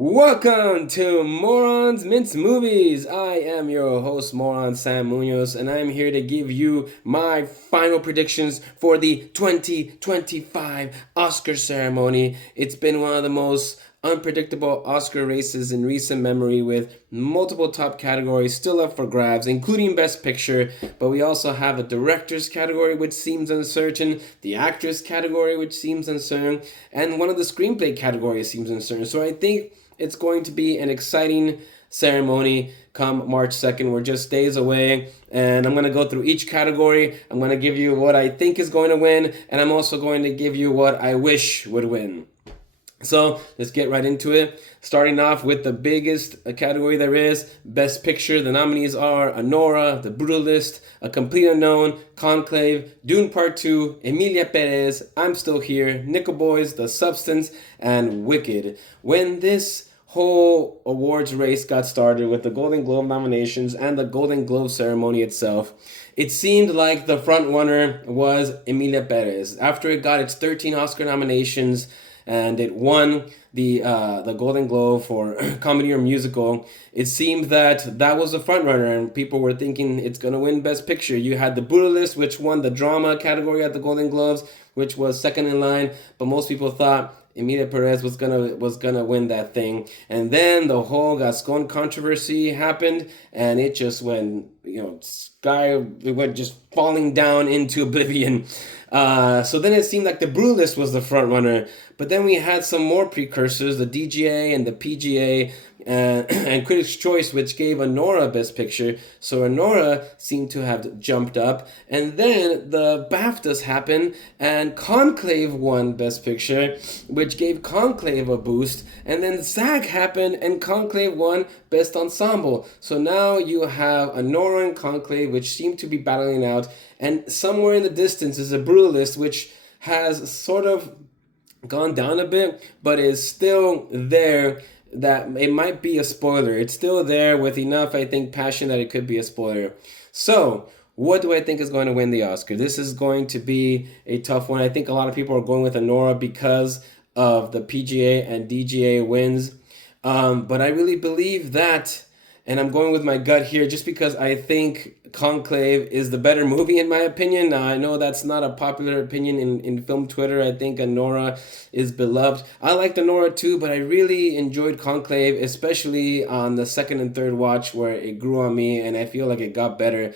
Welcome to Morons Mince Movies. I am your host, Moron Sam Munoz, and I'm here to give you my final predictions for the 2025 Oscar ceremony. It's been one of the most unpredictable Oscar races in recent memory, with multiple top categories still up for grabs, including Best Picture, but we also have a director's category which seems uncertain, the actress category which seems uncertain, and one of the screenplay categories seems uncertain. So I think it's going to be an exciting ceremony come March 2nd. We're just days away, and I'm going to go through each category. I'm going to give you what I think is going to win, and I'm also going to give you what I wish would win. So let's get right into it. Starting off with the biggest category there is, Best Picture. The nominees are Anora, The Brutalist, A Complete Unknown, Conclave, Dune Part 2, Emilia Perez, I'm Still Here, Nickel Boys, The Substance, and Wicked. When this whole awards race got started with the Golden Globe nominations and the Golden Globe ceremony itself, it seemed like the front runner was Emilia Perez. After it got its 13 Oscar nominations, and it won the Golden Globe for comedy or musical, it seemed that was the front runner, and people were thinking it's gonna win Best Picture. You had The Brutalist, which won the drama category at the Golden Globes, which was second in line, but most people thought Emilia Perez was gonna win that thing. And then the whole Gascon controversy happened, and it just went, it went just falling down into oblivion. So then it seemed like The Brutalist was the front runner, but then we had some more precursors, the DGA and the PGA, and Critics' Choice, which gave Anora Best Picture. So Anora seemed to have jumped up, and then the BAFTAs happened, and Conclave won Best Picture, which gave Conclave a boost, and then SAG happened, and Conclave won Best Ensemble. So now you have Anora and Conclave, which seem to be battling out, and somewhere in the distance is A Brutalist, which has sort of gone down a bit, but is still there, that it might be a spoiler. It's still there with enough, I think, passion that it could be a spoiler. So, what do I think is going to win the Oscar? This is going to be a tough one. I think a lot of people are going with Anora because of the PGA and DGA wins. But I really believe that, and I'm going with my gut here just because I think Conclave is the better movie in my opinion. Now, I know that's not a popular opinion in film Twitter. I think Anora is beloved. I liked Anora too, but I really enjoyed Conclave, especially on the second and third watch where it grew on me and I feel like it got better.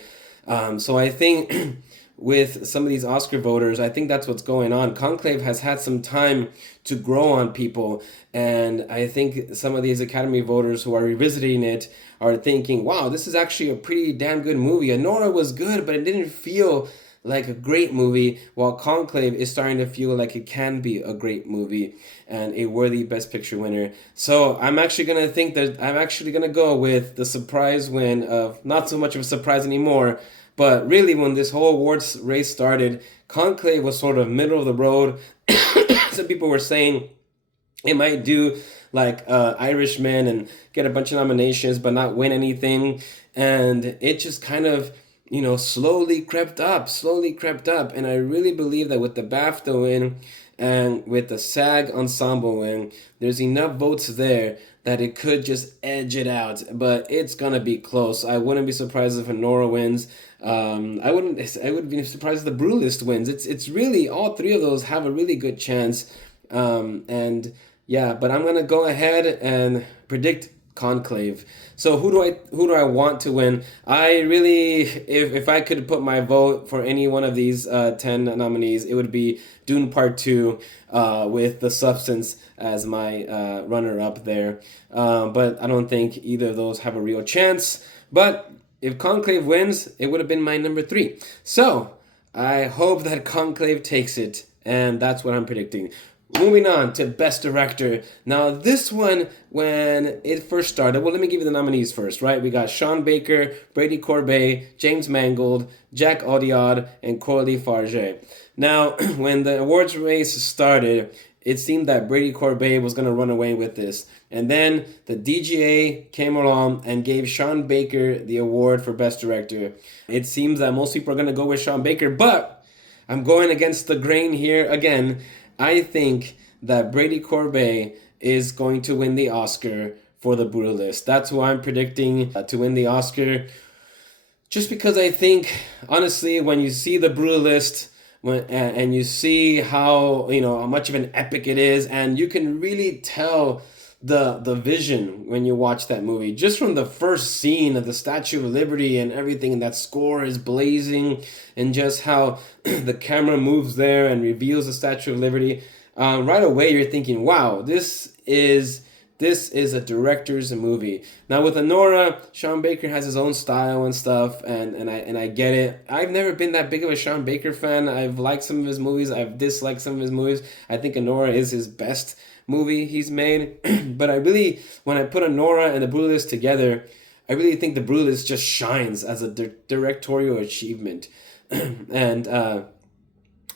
So I think with some of these Oscar voters, I think that's what's going on. Conclave has had some time to grow on people, and I think some of these Academy voters who are revisiting it are thinking, wow, this is actually a pretty damn good movie. Anora was good, but it didn't feel like a great movie, while Conclave is starting to feel like it can be a great movie and a worthy Best Picture winner. So I'm actually going to go with the surprise win of, not so much of a surprise anymore, but really when this whole awards race started, Conclave was sort of middle of the road. Some people were saying it might do like Irishman and get a bunch of nominations but not win anything. And it just kind of, slowly crept up. And I really believe that with the BAFTA win and with the SAG Ensemble win, there's enough votes there that it could just edge it out. But it's going to be close. I wouldn't be surprised if Anora wins. I would be surprised if The Brutalist wins. It's really, all three of those have a really good chance. And yeah, but I'm gonna go ahead and predict Conclave. So who do I want to win? I really, if I could put my vote for any one of these 10 nominees, it would be Dune Part 2 with The Substance as my runner up there. But I don't think either of those have a real chance. But if Conclave wins, it would have been my number 3. So I hope that Conclave takes it, and that's what I'm predicting. Moving on to Best Director. Now, this one, when it first started, well, let me give you the nominees first, right? We got Sean Baker, Brady Corbet, James Mangold, Jack Audiard, and Coralie Farge. Now, when the awards race started, it seemed that Brady Corbet was going to run away with this. And then the DGA came along and gave Sean Baker the award for Best Director. It seems that most people are going to go with Sean Baker, but I'm going against the grain here again. I think that Brady Corbet is going to win the Oscar for The Brutalist. That's who I'm predicting to win the Oscar. Just because I think, honestly, when you see The Brutalist, and you see how how much of an epic it is, and you can really tell the vision when you watch that movie, just from the first scene of the Statue of Liberty and everything, and that score is blazing, and just how the camera moves there and reveals the Statue of Liberty. Right away you're thinking, wow, this is a director's movie. Now with Anora, Sean Baker has his own style and stuff, and I get it. I've never been that big of a Sean Baker fan. I've liked some of his movies. I've disliked some of his movies. I think Anora is his best movie he's made. But I really, when I put Anora and The Brutalist together, I really think The Brutalist just shines as a directorial achievement. And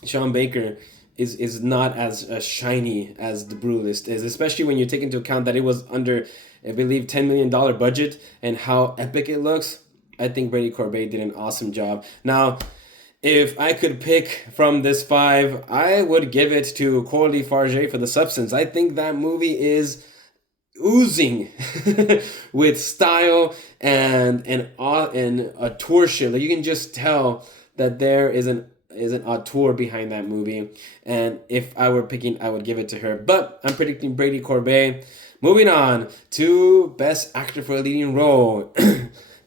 Sean Baker is not as shiny as The Brutalist is, especially when you take into account that it was under, I believe, $10 million budget, and how epic it looks. I think Brady Corbet did an awesome job. Now, if I could pick from this 5, I would give it to Coralie Farge for The Substance. I think that movie is oozing with style and authorship. Like, you can just tell that there is an auteur behind that movie, and if I were picking, I would give it to her. But I'm predicting Brady Corbet. Moving on to Best Actor for a Leading Role.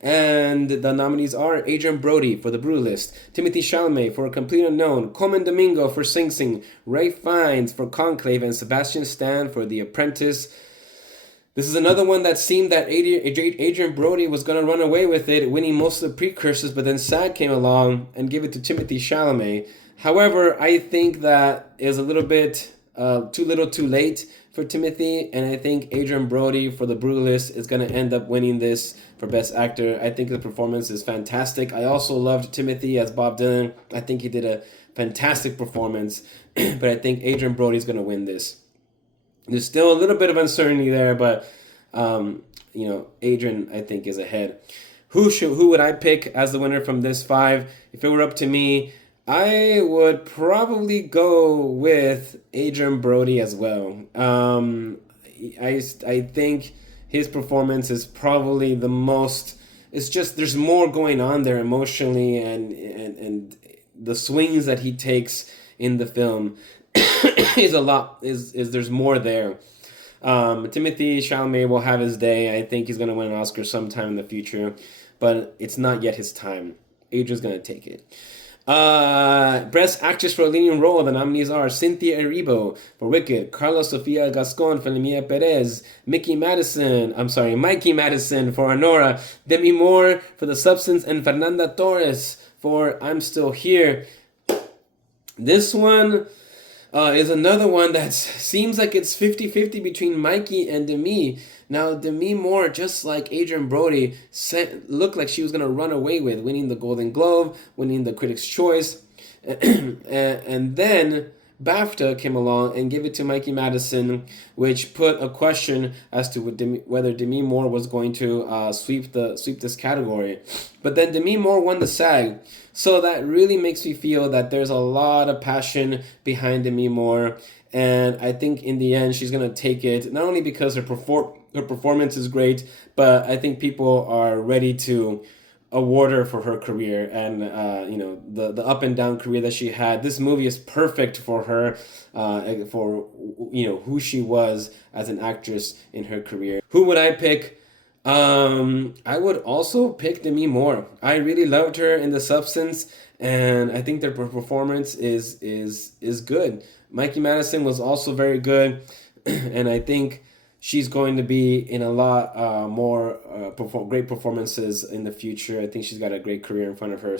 And the nominees are Adrian Brody for The Brutalist, Timothée Chalamet for A Complete Unknown, Colman Domingo for Sing Sing, Ralph Fiennes for Conclave, and Sebastian Stan for The Apprentice. This is another one that seemed that Adrian Brody was going to run away with it, winning most of the precursors, but then SAG came along and gave it to Timothée Chalamet. However, I think that is a little bit too little too late for Timothy, and I think Adrian Brody for The Brutalist is going to end up winning this for Best Actor. I think the performance is fantastic. I also loved Timothy as Bob Dylan. I think he did a fantastic performance, but I think Adrian Brody is going to win this. There's still a little bit of uncertainty there, but Adrian, I think, is ahead. Who would I pick as the winner from this 5? If it were up to me, I would probably go with Adrian Brody as well. I think his performance is probably the most. It's just there's more going on there emotionally, and the swings that he takes in the film is a lot. Is there's more there. Timothée Chalamet will have his day. I think he's going to win an Oscar sometime in the future, but it's not yet his time. Adrian's going to take it. Best Actress for a Leading Role, the nominees are Cynthia Erivo for Wicked, Carla Sofia Gascon for Lemia Perez, Mikey Madison for Anora, Demi Moore for The Substance, and Fernanda Torres for I'm Still Here. This one is another one that seems like it's 50-50 between Mikey and Demi. Now, Demi Moore, just like Adrian Brody, looked like she was going to run away with winning the Golden Globe, winning the Critics' Choice. And then BAFTA came along and gave it to Mikey Madison, which put a question as to whether Demi Moore was going to sweep this category. But then Demi Moore won the SAG. So that really makes me feel that there's a lot of passion behind Demi Moore. And I think in the end, she's going to take it, not only because her performance is great, but I think people are ready to award her for her career and the up and down career that she had. This movie is perfect for her, for who she was as an actress in her career. Who would I pick? I would also pick Demi Moore. I really loved her in The Substance, and I think that her performance is good. Mikey Madison was also very good, and I think she's going to be in a lot more great performances in the future. I think she's got a great career in front of her.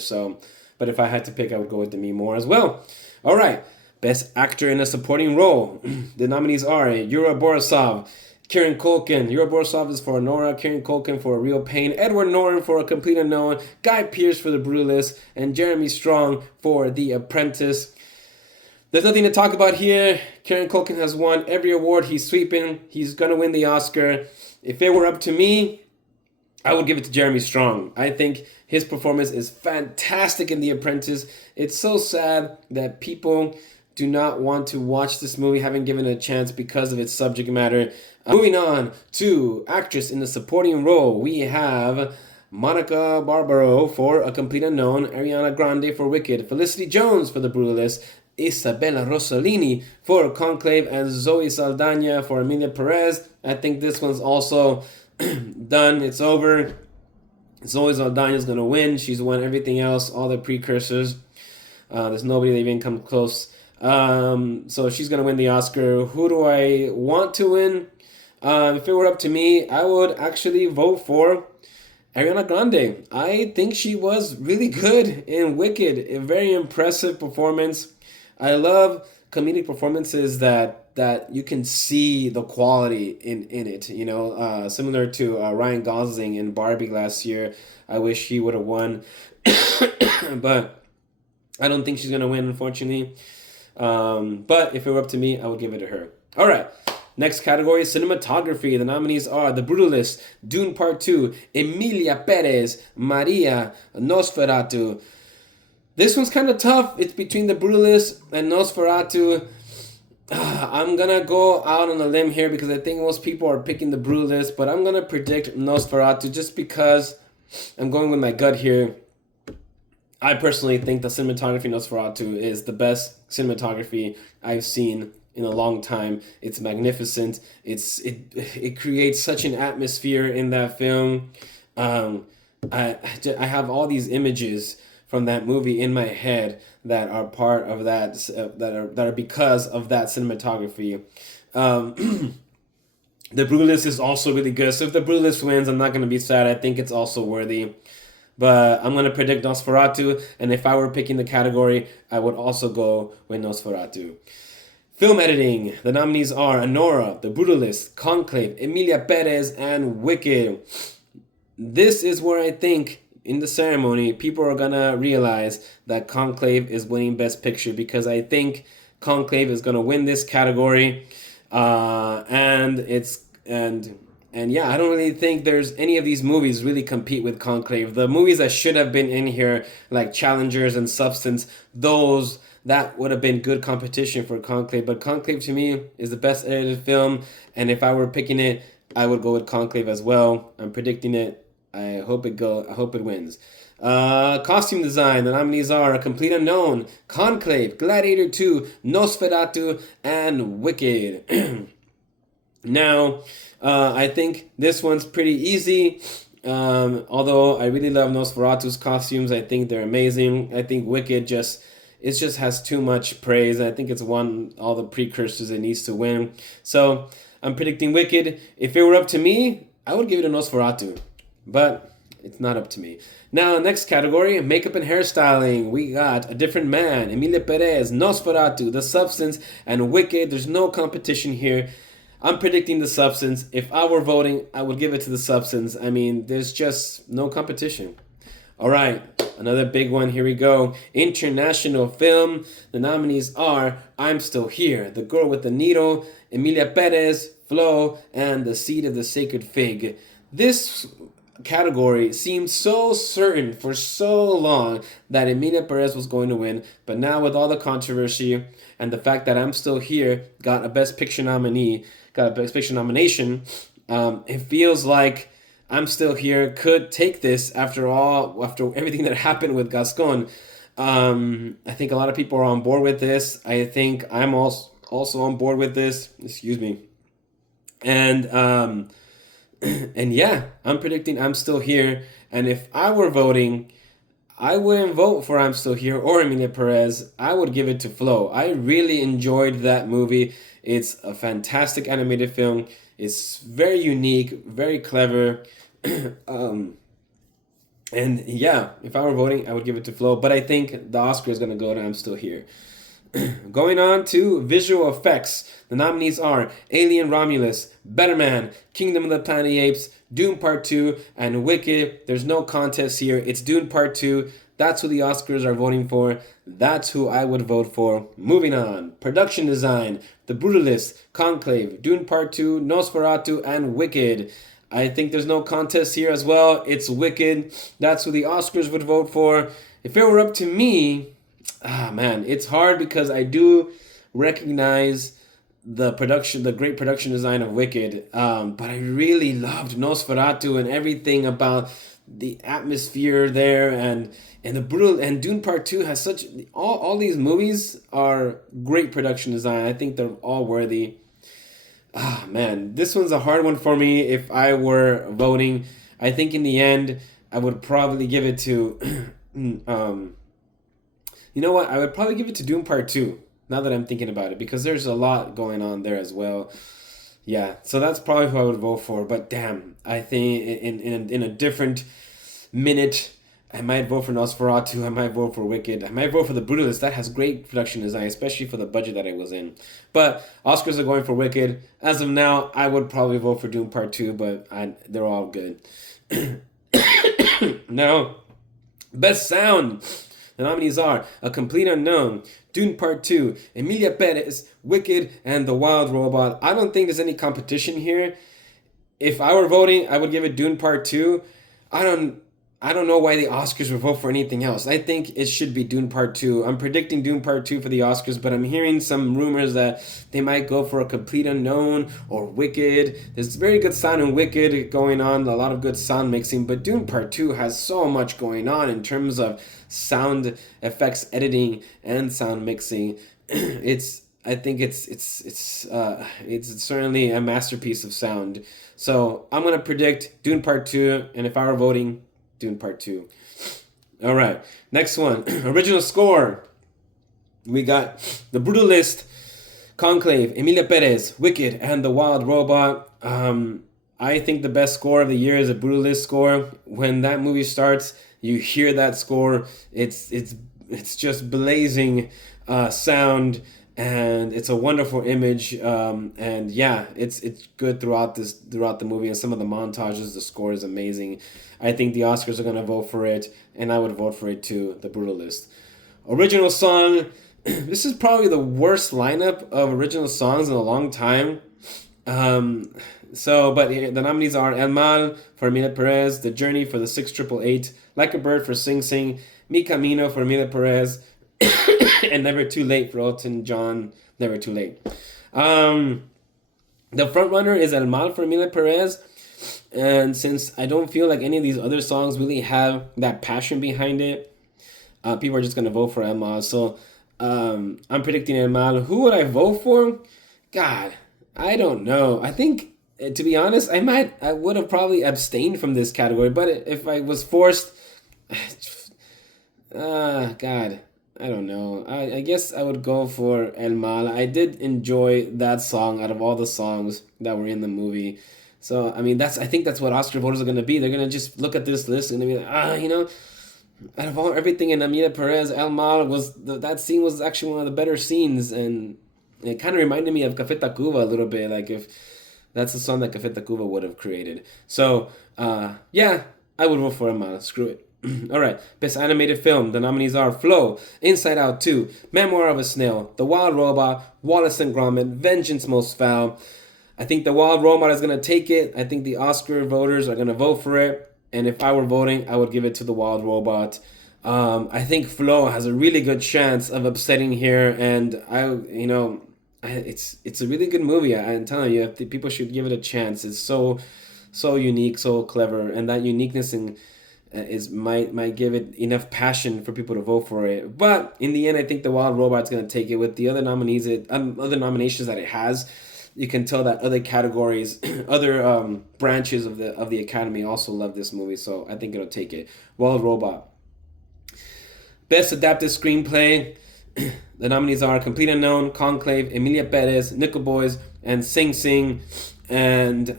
But if I had to pick, I would go with Demi Moore as well. All right, Best Actor in a Supporting Role. The nominees are Yura Borisov, Kieran Culkin. Yura Borisov is for Nora, Kieran Culkin for A Real Pain, Edward Norton for A Complete Unknown, Guy Pearce for The Brutalist, and Jeremy Strong for The Apprentice. There's nothing to talk about here. Kieran Culkin has won every award. He's sweeping. He's going to win the Oscar. If it were up to me, I would give it to Jeremy Strong. I think his performance is fantastic in The Apprentice. It's so sad that people do not want to watch this movie, haven't given it a chance because of its subject matter. Moving on to actress in the supporting role, we have Monica Barbaro for A Complete Unknown, Ariana Grande for Wicked, Felicity Jones for The Brutalist, Isabella Rossellini for Conclave, and Zoe Saldana for Emilia Perez. I think this one's also done. It's over. Zoe Saldana is going to win. She's won everything else, all the precursors. There's nobody that even come close. So she's going to win the Oscar. Who do I want to win? If it were up to me, I would actually vote for Ariana Grande. I think she was really good in Wicked. A very impressive performance. I love comedic performances that you can see the quality in it. You know, similar to Ryan Gosling in Barbie last year. I wish he would have won, but I don't think she's gonna win, unfortunately. But if it were up to me, I would give it to her. All right. Next category is cinematography. The nominees are The Brutalist, Dune Part 2, Emilia Perez, Maria, Nosferatu. This one's kind of tough. It's between The Brutalist and Nosferatu. I'm going to go out on a limb here because I think most people are picking The Brutalist, but I'm going to predict Nosferatu just because I'm going with my gut here. I personally think the cinematography in Nosferatu is the best cinematography I've seen in a long time. It's magnificent. It creates such an atmosphere in that film. I have all these images from that movie in my head that are part of that that are because of that cinematography. The Brutalist is also really good. So if The Brutalist wins, I'm not going to be sad. I think it's also worthy. But I'm going to predict Nosferatu, and if I were picking the category, I would also go with Nosferatu. Film editing. The nominees are Anora, The Brutalist, Conclave, Emilia Perez, and Wicked. This is where I think, in the ceremony, people are going to realize that Conclave is winning Best Picture, because I think Conclave is going to win this category. And yeah, I don't really think there's any of these movies really compete with Conclave. The movies that should have been in here, like Challengers and Substance, that would have been good competition for Conclave. But Conclave, to me, is the best edited film. And if I were picking it, I would go with Conclave as well. I'm predicting it. I hope it wins. Costume design. The nominees are A Complete Unknown, Conclave, Gladiator 2, Nosferatu, and Wicked. Now, I think this one's pretty easy. Although I really love Nosferatu's costumes. I think they're amazing. I think Wicked just has too much praise. I think it's won all the precursors it needs to win. So I'm predicting Wicked. If it were up to me, I would give it to Nosferatu. But it's not up to me. Now, next category, makeup and hairstyling. We got A Different Man, Emilia Perez, Nosferatu, The Substance, and Wicked. There's no competition here. I'm predicting The Substance. If I were voting, I would give it to The Substance. I mean, there's just no competition. All right, another big one. Here we go. International film. The nominees are I'm Still Here, The Girl with the Needle, Emilia Perez, Flo, and The Seed of the Sacred Fig. This category seemed so certain for so long that Emilia Perez was going to win, but now with all the controversy and the fact that I'm Still Here got a Best Picture nomination, it feels like I'm Still Here could take this after everything that happened with Gascon. I think a lot of people are on board with this. I think I'm also on board with this. Excuse me. And yeah, I'm predicting I'm Still Here. And if I were voting, I wouldn't vote for I'm Still Here or Emilia Perez. I would give it to Flo. I really enjoyed that movie. It's a fantastic animated film. It's very unique, very clever. And yeah, if I were voting, I would give it to Flo. But I think the Oscar is going to go to I'm Still Here. Going on to visual effects. The nominees are Alien Romulus, Better Man, Kingdom of the Planet of the Apes, Dune Part 2, and Wicked. There's no contest here. It's Dune Part 2. That's who the Oscars are voting for. That's who I would vote for. Moving on. Production design. The Brutalist, Conclave, Dune Part 2, Nosferatu, and Wicked. I think there's no contest here as well. It's Wicked. That's who the Oscars would vote for. If it were up to me, man, it's hard because I do recognize the great production design of Wicked, but I really loved Nosferatu and everything about the atmosphere there, and the brutal, and Dune Part Two has such, all these movies are great production design. I think they're all worthy. Ah, man, this one's a hard one for me. If I were voting, I think in the end I would probably give it to you know what? I would probably give it to Doom Part 2, now that I'm thinking about it, because there's a lot going on there as well. Yeah, so that's probably who I would vote for. But damn, I think in a different minute, I might vote for Nosferatu, I might vote for Wicked, I might vote for The Brutalist. That has great production design, especially for the budget that it was in. But Oscars are going for Wicked. As of now, I would probably vote for Doom Part 2, but they're all good. Now, Best Sound. The nominees are A Complete Unknown, Dune Part 2, Emilia Perez, Wicked, and The Wild Robot. I don't think there's any competition here. If I were voting, I would give it Dune Part 2. I don't I don't know why the Oscars would vote for anything else. I think it should be Dune Part 2. I'm predicting Dune Part 2 for the Oscars, but I'm hearing some rumors that they might go for A Complete Unknown or Wicked. There's very good sound in Wicked going on, a lot of good sound mixing, but Dune Part 2 has so much going on in terms of sound effects editing and sound mixing. I think it's certainly a masterpiece of sound. So I'm gonna predict Dune Part 2, and if I were voting, Dune Part 2. All right, next one. Original score. We got The Brutalist, Conclave, Emilia Perez, Wicked, and The Wild Robot. I think the best score of the year is a Brutalist score. When that movie starts, you hear that score. It's just blazing sound, and it's a wonderful image. And yeah, it's good throughout the movie, and some of the montages, the score is amazing. I think the Oscars are gonna vote for it, and I would vote for it too. The Brutalist. Original song. This is probably the worst lineup of original songs in a long time. But the nominees are El Mal for Emilia Perez, The Journey for the 6888, Like a Bird for Sing Sing, Mi Camino for Emilia Perez, and Never Too Late for Elton John. Never Too Late. The front runner is El Mal for Emilia Perez, and since I don't feel like any of these other songs really have that passion behind it, people are just gonna vote for El Mal. So I'm predicting El Mal. Who would I vote for? God, I don't know. I think, to be honest, I would have probably abstained from this category, but if I was forced, God, I don't know. I guess I would go for El Mal. I did enjoy that song out of all the songs that were in the movie. So, I mean, I think that's what Oscar voters are going to be. They're going to just look at this list and they're be like, out of everything in Emilia Perez, El Mal that scene was actually one of the better scenes, and it kind of reminded me of Café Tacuba a little bit, like if that's the song that Café Tacuba would have created. So, yeah, I would vote for El Mal. Screw it. All right, Best Animated Film. The nominees are Flow, Inside Out 2, Memoir of a Snail, The Wild Robot, Wallace and Gromit, Vengeance Most Foul. I think The Wild Robot is going to take it. I think the Oscar voters are going to vote for it. And if I were voting, I would give it to The Wild Robot. I think Flow has a really good chance of upsetting here. And it's a really good movie. I'm telling you, people should give it a chance. It's so unique, so clever. And that uniqueness might give it enough passion for people to vote for it. But in the end, I think The Wild Robot's going to take it. With the other other nominations that it has, you can tell that other categories, other branches of the Academy also love this movie, so I think it'll take it. Wild Robot. Best Adapted Screenplay. The nominees are Complete Unknown, Conclave, Emilia Perez, Nickel Boys, and Sing Sing. And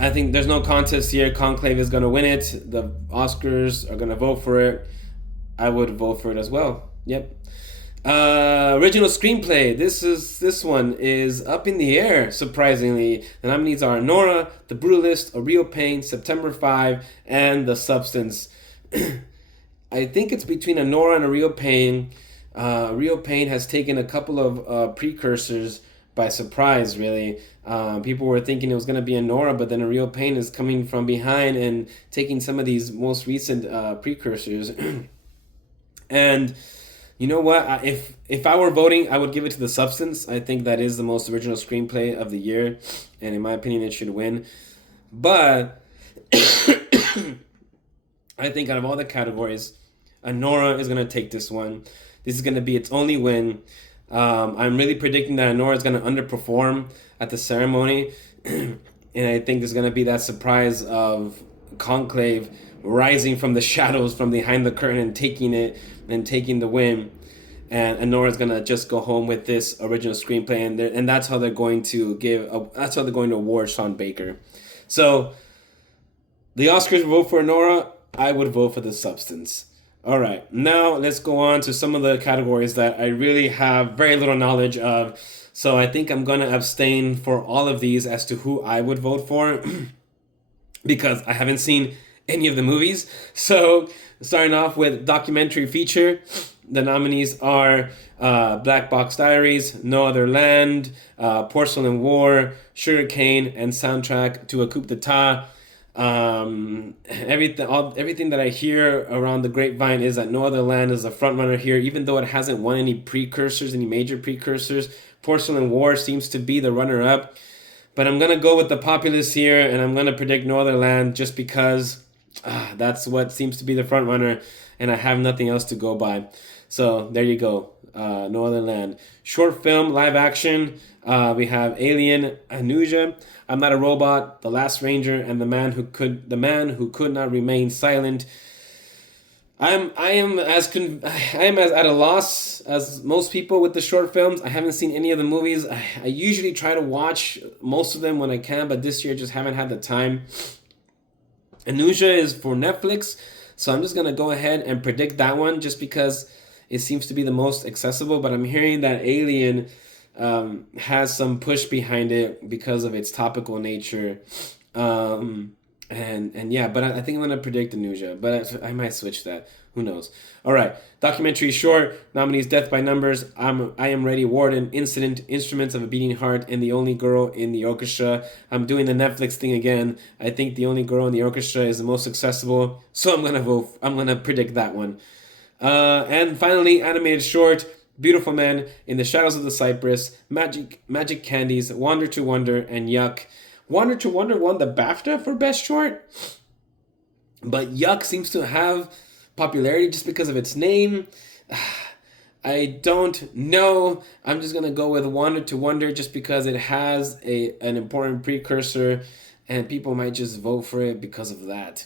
I think there's no contest here. Conclave is going to win it. The Oscars are going to vote for it. I would vote for it as well. Yep. Original screenplay. This one is up in the air, surprisingly. The nominees are Nora, The Brutalist, A Real Pain, September 5, and The Substance. I think it's between a Nora and A Real Pain. Real Pain has taken a couple of precursors by surprise, really. People were thinking it was going to be a Nora, but then A Real Pain is coming from behind and taking some of these most recent precursors. And you know what? If I were voting, I would give it to The Substance. I think that is the most original screenplay of the year, and in my opinion, it should win. But I think out of all the categories, Anora is gonna take this one. This is gonna be its only win. I'm really predicting that Anora is gonna underperform at the ceremony, and I think there's gonna be that surprise of Conclave rising from the shadows from behind the curtain and taking it and taking the win. And Anora's gonna just go home with this original screenplay, and that's how they're going to that's how they're going to award Sean Baker. So the Oscars vote for Anora. I would vote for The Substance. All right, now let's go on to some of the categories that I really have very little knowledge of. So I think I'm gonna abstain for all of these as to who I would vote for because I haven't seen any of the movies. So starting off with documentary feature, the nominees are Black Box Diaries, No Other Land, Porcelain War, Sugarcane, and Soundtrack to a Coup d'etat. Everything that I hear around the grapevine is that No Other Land is a frontrunner here, even though it hasn't won any major precursors. Porcelain War seems to be the runner-up. But I'm going to go with the populace here, and I'm going to predict No Other Land just because that's what seems to be the front runner, and I have nothing else to go by. So there you go. No Other Land. Short film, live action. We have Alien, Anuja, I'm Not a Robot, The Last Ranger, and the man who could not remain silent. I am as at a loss as most people with the short films. I haven't seen any of the movies. I usually try to watch most of them when I can, but this year just haven't had the time. Anuja is for Netflix, so I'm just gonna go ahead and predict that one just because it seems to be the most accessible. But I'm hearing that Alien has some push behind it because of its topical nature. And yeah, but I think I'm gonna predict Anuja, but I might switch that. Who knows? All right, documentary short nominees: Death by Numbers, I Am Ready, Warden, Incident, Instruments of a Beating Heart, and The Only Girl in the Orchestra. I'm doing the Netflix thing again. I think The Only Girl in the Orchestra is the most accessible, so I'm gonna predict that one. And finally, animated short: Beautiful Man, In the Shadows of the Cypress, Magic Candies, Wander to Wonder, and Yuck. Wander to Wonder won the BAFTA for Best Short, but Yuck seems to have popularity just because of its name. I don't know. I'm just gonna go with Wander to Wonder just because it has an important precursor, and people might just vote for it because of that,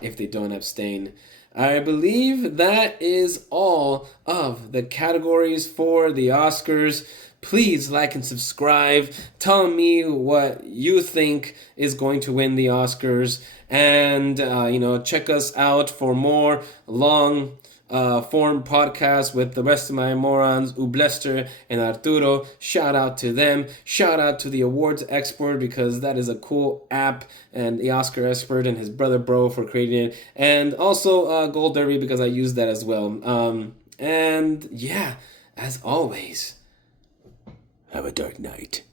if they don't abstain. I believe that is all of the categories for the Oscars. Please like and subscribe. Tell me what you think is going to win the Oscars. And, check us out for more long form podcasts with the rest of my morons, Ublester and Arturo. Shout out to them. Shout out to the awards expert because that is a cool app, and the Oscar expert and his brother Bro for creating it. And also Gold Derby because I use that as well. And yeah, as always, have a dark night.